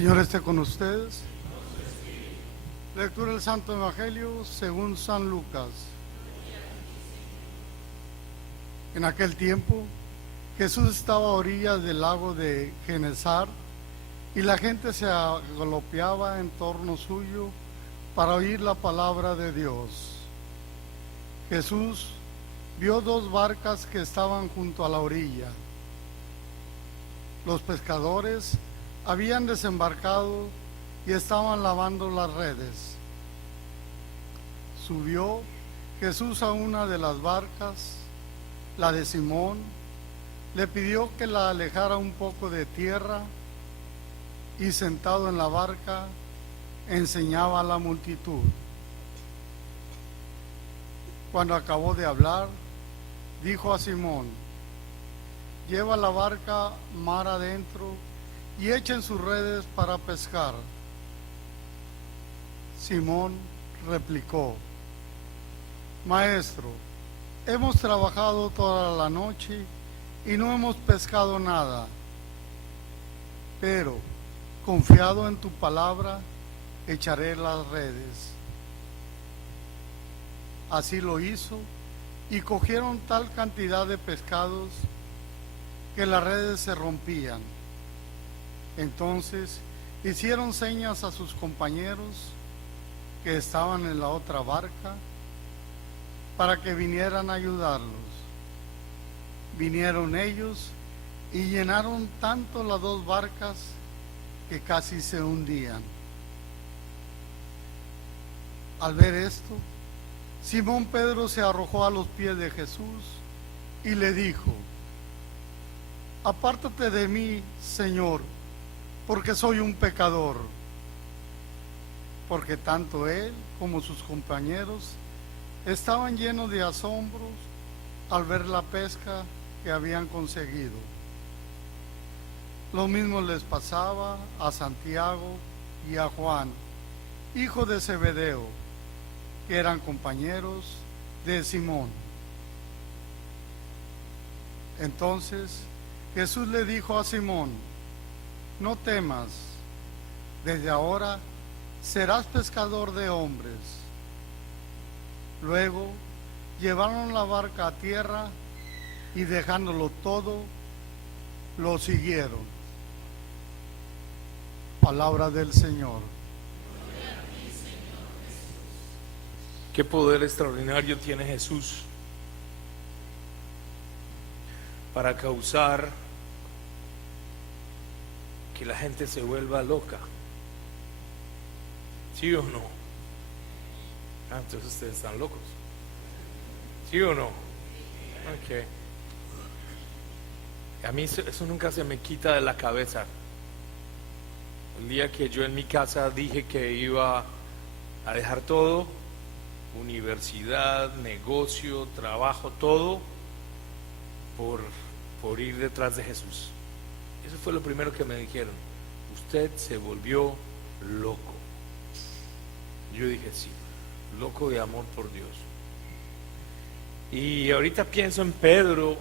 Señor esté con ustedes. Lectura del Santo Evangelio según San Lucas. En aquel tiempo, Jesús estaba a orillas del lago de Genesar y la gente se agolpeaba en torno suyo para oír la palabra de Dios. Jesús vio dos barcas que estaban junto a la orilla. Los pescadores habían desembarcado y estaban lavando las redes. Subió Jesús a una de las barcas, la de Simón, le pidió que la alejara un poco de tierra y sentado en la barca enseñaba a la multitud. Cuando acabó de hablar, dijo a Simón: lleva la barca mar adentro y echen sus redes para pescar. Simón replicó: Maestro, hemos trabajado toda la noche y no hemos pescado nada, pero confiado en tu palabra, echaré las redes. Así lo hizo y cogieron tal cantidad de pescados que las redes se rompían. Entonces hicieron señas a sus compañeros que estaban en la otra barca para que vinieran a ayudarlos. Vinieron ellos y llenaron tanto las dos barcas que casi se hundían. Al ver esto, Simón Pedro se arrojó a los pies de Jesús y le dijo: apártate de mí, Señor, porque soy un pecador. Porque tanto él como sus compañeros estaban llenos de asombros al ver la pesca que habían conseguido. Lo mismo les pasaba a Santiago y a Juan, hijo de Zebedeo, que eran compañeros de Simón. Entonces Jesús le dijo a Simón: no temas, desde ahora serás pescador de hombres. Luego llevaron la barca a tierra y dejándolo todo, lo siguieron. Palabra del Señor. Qué poder extraordinario tiene Jesús para causar que la gente se vuelva loca. ¿Sí o no? Entonces ustedes están locos. ¿Sí o no? Ok. A mí eso nunca se me quita de la cabeza. El día que yo en mi casa dije que iba a dejar todo, universidad, negocio, trabajo, todo, por ir detrás de Jesús. Eso fue lo primero que me dijeron: usted se volvió loco. Yo dije: sí, loco de amor por Dios. Y ahorita pienso en Pedro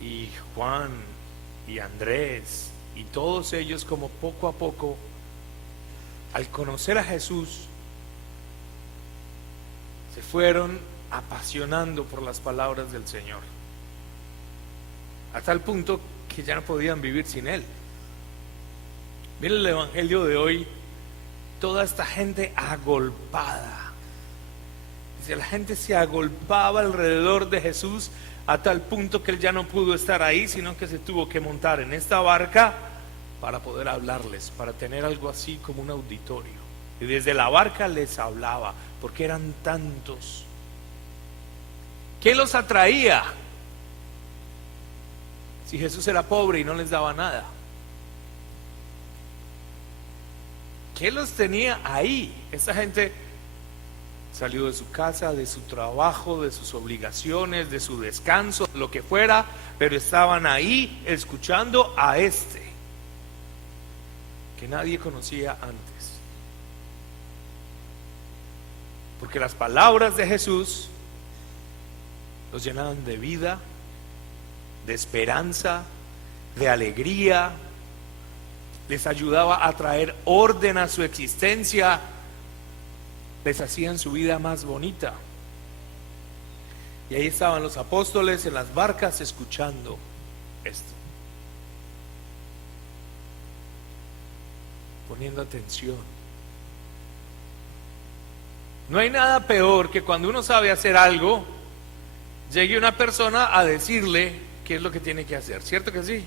y Juan y Andrés y todos ellos, como poco a poco, al conocer a Jesús, se fueron apasionando por las palabras del Señor, a tal punto que ya no podían vivir sin Él. Miren el Evangelio de hoy, toda esta gente agolpada. Dice, la gente se agolpaba alrededor de Jesús a tal punto que Él ya no pudo estar ahí, sino que se tuvo que montar en esta barca para poder hablarles, para tener algo así como un auditorio. Y desde la barca les hablaba, porque eran tantos. ¿Qué los atraía? Si Jesús era pobre y no les daba nada. ¿Qué los tenía ahí? Esta gente salió de su casa, de su trabajo, de sus obligaciones, de su descanso, lo que fuera, pero estaban ahí escuchando a este que nadie conocía antes. Porque las palabras de Jesús los llenaban de vida, de esperanza, de alegría, les ayudaba a traer orden a su existencia, les hacían su vida más bonita. Y ahí estaban los apóstoles en las barcas escuchando esto, poniendo atención. No hay nada peor que cuando uno sabe hacer algo, llegue una persona a decirle qué es lo que tiene que hacer, ¿cierto que sí?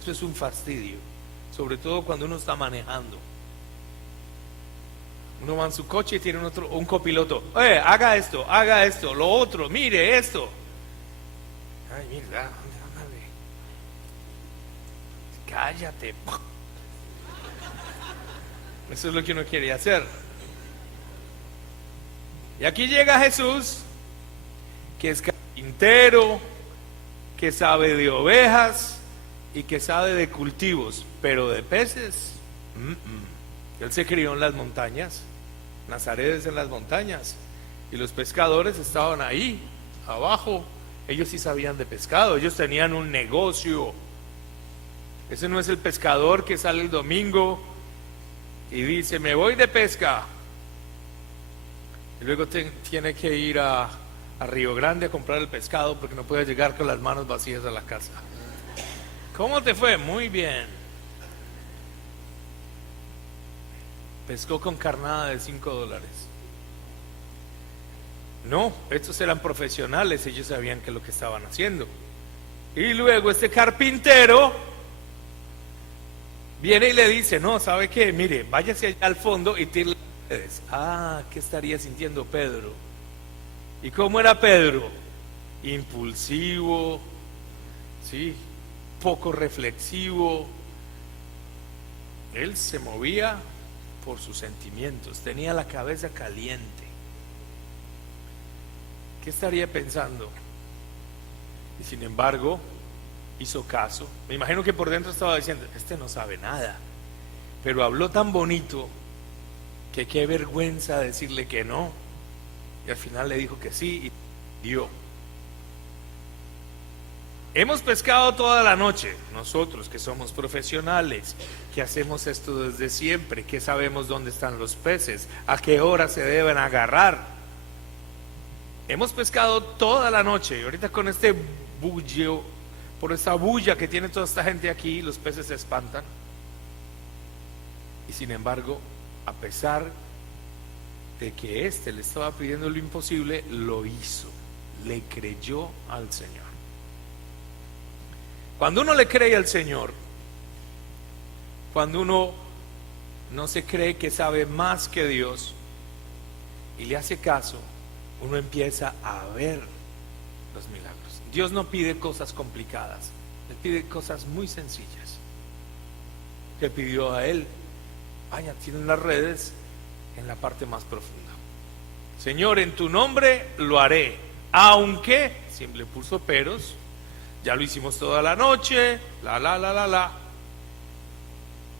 Eso es un fastidio, sobre todo cuando uno está manejando. Uno va en su coche y tiene un copiloto. Haga esto, lo otro, mire esto. Ay, mira, ándale. Cállate. Eso es lo que uno quiere hacer. Y aquí llega Jesús, que es carpintero, que sabe de ovejas y que sabe de cultivos, pero de peces. Él se crió en las montañas. Nazaret es en las montañas, y los pescadores estaban ahí abajo. Ellos sí sabían de pescado, ellos tenían un negocio. Ese no es el pescador que sale el domingo y dice: me voy de pesca, y luego tiene que ir a Río Grande a comprar el pescado porque no puede llegar con las manos vacías a la casa. ¿Cómo te fue? Muy bien. Pescó con carnada de $5. No, estos eran profesionales, ellos sabían qué es lo que estaban haciendo. Y luego este carpintero viene y le dice: no, ¿sabe qué? Mire, váyase allá al fondo y tire las redes. ¿Qué estaría sintiendo Pedro? ¿Y cómo era Pedro? Impulsivo, sí, poco reflexivo. Él se movía por sus sentimientos, tenía la cabeza caliente. ¿Qué estaría pensando? Y sin embargo, hizo caso. Me imagino que por dentro estaba diciendo: este no sabe nada, pero habló tan bonito que qué vergüenza decirle que no. Y al final le dijo que sí y dio. Hemos pescado toda la noche, nosotros que somos profesionales, que hacemos esto desde siempre, que sabemos dónde están los peces, a qué hora se deben agarrar. Hemos pescado toda la noche, y ahorita con este bullo, por esta bulla que tiene toda esta gente aquí, los peces se espantan. Y sin embargo, a pesar de que le estaba pidiendo lo imposible, lo hizo, le creyó al Señor. Cuando uno le cree al Señor, cuando uno no se cree que sabe más que Dios y le hace caso, uno empieza a ver los milagros. Dios no pide cosas complicadas, le pide cosas muy sencillas. Le pidió a él: vaya, tienen las redes en la parte más profunda. Señor, en tu nombre lo haré, aunque, siempre puso peros. Ya lo hicimos toda la noche,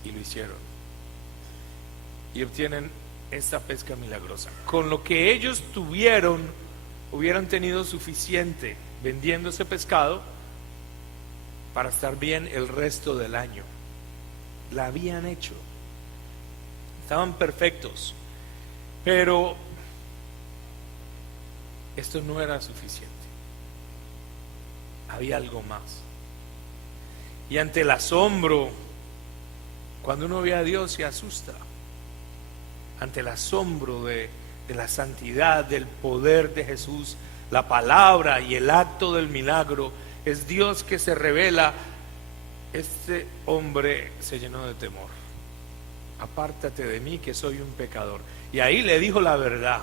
y lo hicieron. Y obtienen esta pesca milagrosa. Con lo que ellos tuvieron, hubieran tenido suficiente vendiendo ese pescado para estar bien el resto del año. La habían hecho. Estaban perfectos. Pero esto no era suficiente. Había algo más. Y ante el asombro, cuando uno ve a Dios se asusta. Ante el asombro de la santidad, del poder de Jesús, la palabra y el acto del milagro, es Dios que se revela. Este hombre se llenó de temor. Apártate de mí, que soy un pecador. Y ahí le dijo la verdad.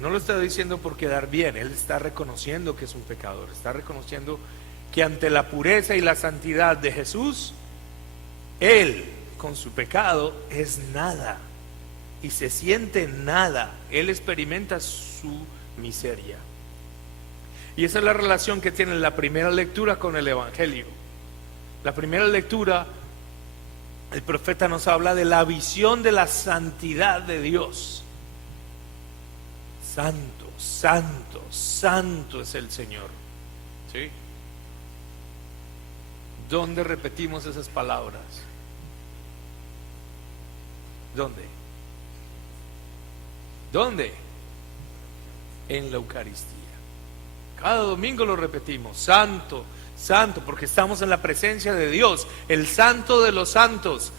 No lo está diciendo por quedar bien, él está reconociendo que es un pecador, está reconociendo que ante la pureza y la santidad de Jesús, él con su pecado es nada y se siente nada. Él experimenta su miseria. Y esa es la relación que tiene la primera lectura con el Evangelio. La primera lectura, el profeta nos habla de la visión de la santidad de Dios. Santo, santo, santo es el Señor. ¿Sí? ¿Dónde repetimos esas palabras? ¿Dónde? ¿Dónde? En la Eucaristía. Cada domingo lo repetimos: santo, santo, porque estamos en la presencia de Dios, el santo de los santos.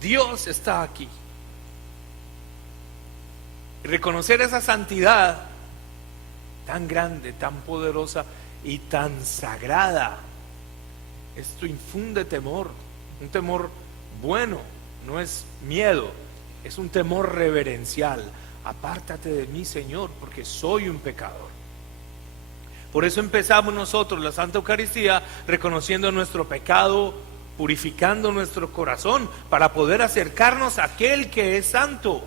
Dios está aquí. Y reconocer esa santidad tan grande, tan poderosa y tan sagrada, esto infunde temor, un temor bueno, no es miedo, es un temor reverencial. Apártate de mí, Señor, porque soy un pecador. Por eso empezamos nosotros la Santa Eucaristía reconociendo nuestro pecado, purificando nuestro corazón para poder acercarnos a aquel que es santo.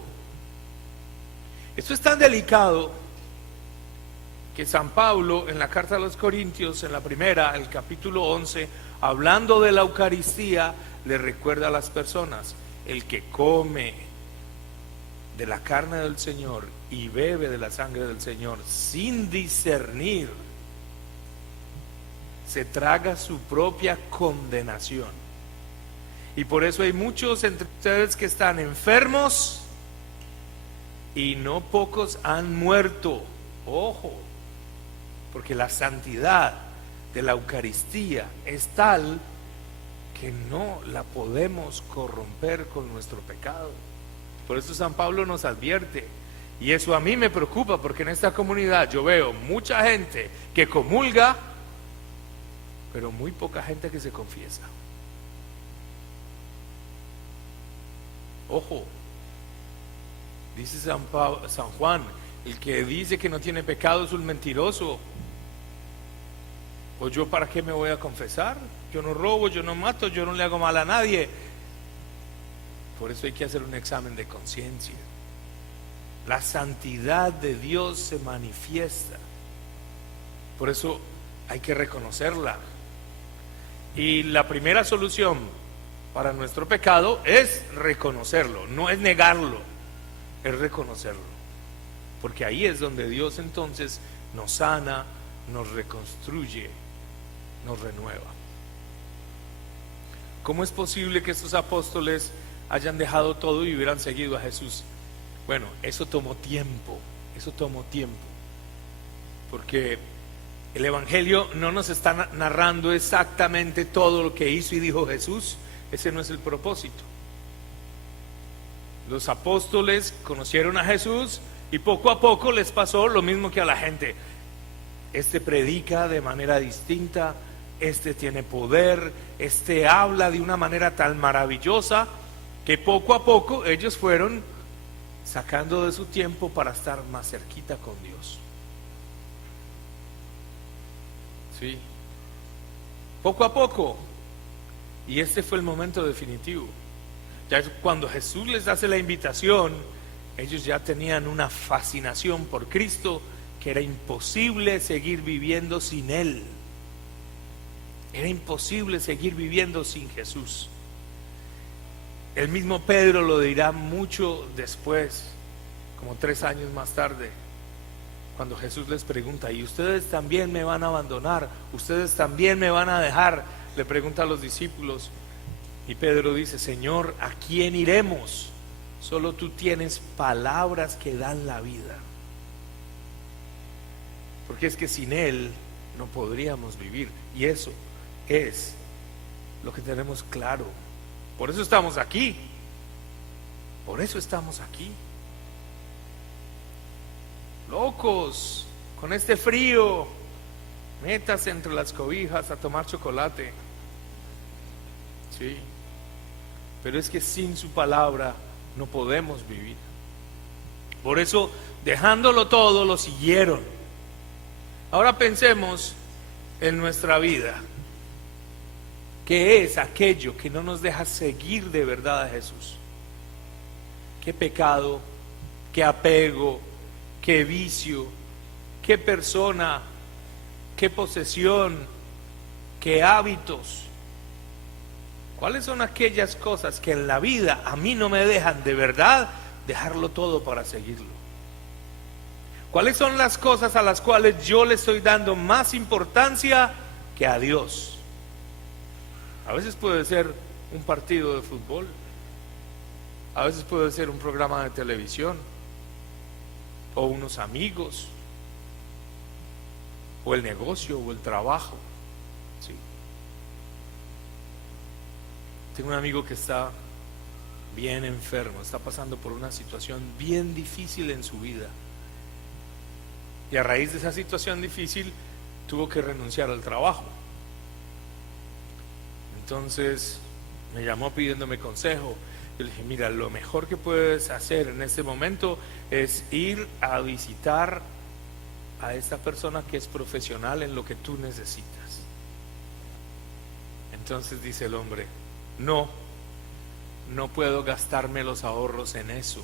Esto es tan delicado que San Pablo en la carta a los Corintios, en la primera, el capítulo 11, hablando de la Eucaristía, le recuerda a las personas: el que come de la carne del Señor y bebe de la sangre del Señor sin discernir, se traga su propia condenación. Y por eso hay muchos entre ustedes que están enfermos y no pocos han muerto. Ojo, porque la santidad de la Eucaristía es tal que no la podemos corromper con nuestro pecado. Por eso San Pablo nos advierte, y eso a mí me preocupa, porque en esta comunidad yo veo mucha gente que comulga, pero muy poca gente que se confiesa. Ojo, dice San Juan: el que dice que no tiene pecado es un mentiroso. ¿O yo para qué me voy a confesar? Yo no robo, yo no mato, yo no le hago mal a nadie. Por eso hay que hacer un examen de conciencia. La santidad de Dios se manifiesta. Por eso hay que reconocerla. Y la primera solución para nuestro pecado es reconocerlo, no es negarlo, es reconocerlo. Porque ahí es donde Dios entonces nos sana, nos reconstruye, nos renueva. ¿Cómo es posible que estos apóstoles hayan dejado todo y hubieran seguido a Jesús? Bueno, eso tomó tiempo, porque el Evangelio no nos está narrando exactamente todo lo que hizo y dijo Jesús. Ese no es el propósito. Los apóstoles conocieron a Jesús y poco a poco les pasó lo mismo que a la gente. Este predica de manera distinta, este tiene poder, este habla de una manera tan maravillosa, que poco a poco ellos fueron sacando de su tiempo para estar más cerquita con Dios. Sí, poco a poco. Y este fue el momento definitivo. Ya cuando Jesús les hace la invitación, ellos ya tenían una fascinación por Cristo que era imposible seguir viviendo sin Él. Era imposible seguir viviendo sin Jesús. El mismo Pedro lo dirá mucho después, como 3 años más tarde, cuando Jesús les pregunta: ¿y ustedes también me van a abandonar? ¿Ustedes también me van a dejar? Le pregunta a los discípulos, y Pedro dice: Señor, ¿a quién iremos? Solo tú tienes palabras que dan la vida. Porque es que sin Él no podríamos vivir, y eso es lo que tenemos claro. Por eso estamos aquí. Por eso estamos aquí. Locos, con este frío, métase entre las cobijas a tomar chocolate. Sí, pero es que sin su palabra no podemos vivir. Por eso, dejándolo todo, lo siguieron. Ahora pensemos en nuestra vida. ¿Qué es aquello que no nos deja seguir de verdad a Jesús? ¿Qué pecado? ¿Qué apego? ¿Qué vicio? ¿Qué persona? ¿Qué posesión? ¿Qué hábitos? ¿Cuáles son aquellas cosas que en la vida a mí no me dejan de verdad dejarlo todo para seguirlo? ¿Cuáles son las cosas a las cuales yo le estoy dando más importancia que a Dios? A veces puede ser un partido de fútbol, A veces puede ser un programa de televisión, o unos amigos, o el negocio, o el trabajo. ¿Sí? Tengo un amigo que está bien enfermo, está pasando por una situación bien difícil en su vida. Y a raíz de esa situación difícil tuvo que renunciar al trabajo. Entonces me llamó pidiéndome consejo. Yo le dije, mira, lo mejor que puedes hacer en este momento es ir a visitar a esta persona que es profesional en lo que tú necesitas. Entonces dice el hombre, no puedo gastarme los ahorros en eso.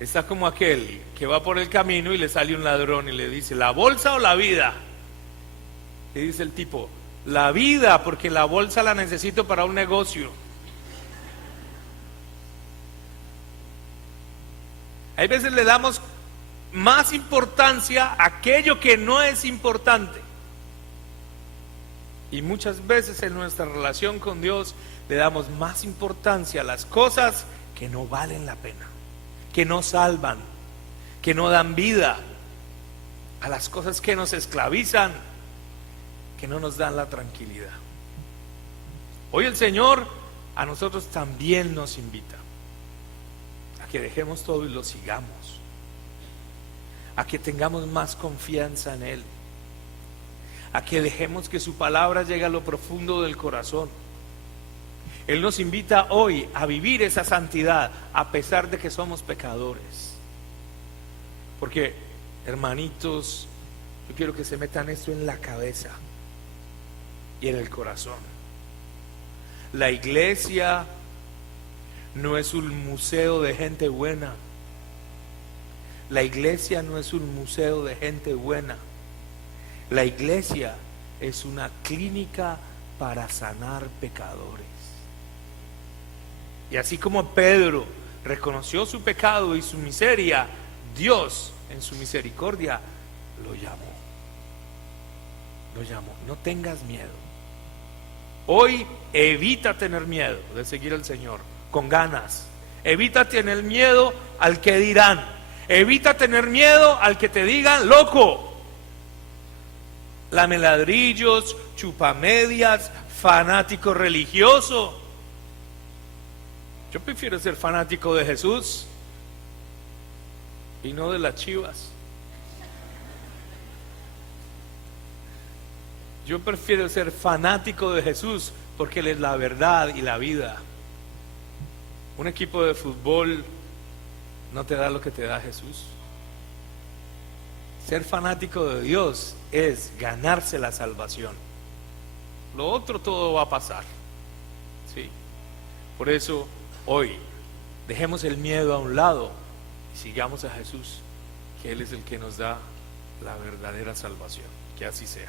Está como aquel que va por el camino y le sale un ladrón y le dice, ¿la bolsa o la vida? Y dice el tipo, la vida, porque la bolsa la necesito para un negocio. Hay veces le damos más importancia a aquello que no es importante. Y muchas veces en nuestra relación con Dios le damos más importancia a las cosas que no valen la pena, que no salvan, que no dan vida, a las cosas que nos esclavizan, que no nos dan la tranquilidad. Hoy el Señor a nosotros también nos invita a que dejemos todo y lo sigamos, a que tengamos más confianza en Él, a que dejemos que su palabra llegue a lo profundo del corazón. Él nos invita hoy a vivir esa santidad a pesar de que somos pecadores. Porque, hermanitos, yo quiero que se metan esto en la cabeza y en el corazón. La iglesia no es un museo de gente buena. La iglesia no es un museo de gente buena. La iglesia es una clínica para sanar pecadores. Y así como Pedro reconoció su pecado y su miseria, Dios en su misericordia lo llamó. No tengas miedo. Hoy evita tener miedo de seguir al Señor con ganas. Evita tener miedo al que dirán. Evita tener miedo al que te digan loco, lameladrillos, chupamedias, fanático religioso. Yo prefiero ser fanático de Jesús y no de las Chivas. Yo prefiero ser fanático de Jesús porque Él es la verdad y la vida. Un equipo de fútbol no te da lo que te da Jesús. Ser fanático de Dios es ganarse la salvación. Lo otro todo va a pasar. ¿Sí? Por eso hoy dejemos el miedo a un lado y sigamos a Jesús, que Él es el que nos da la verdadera salvación. Que así sea.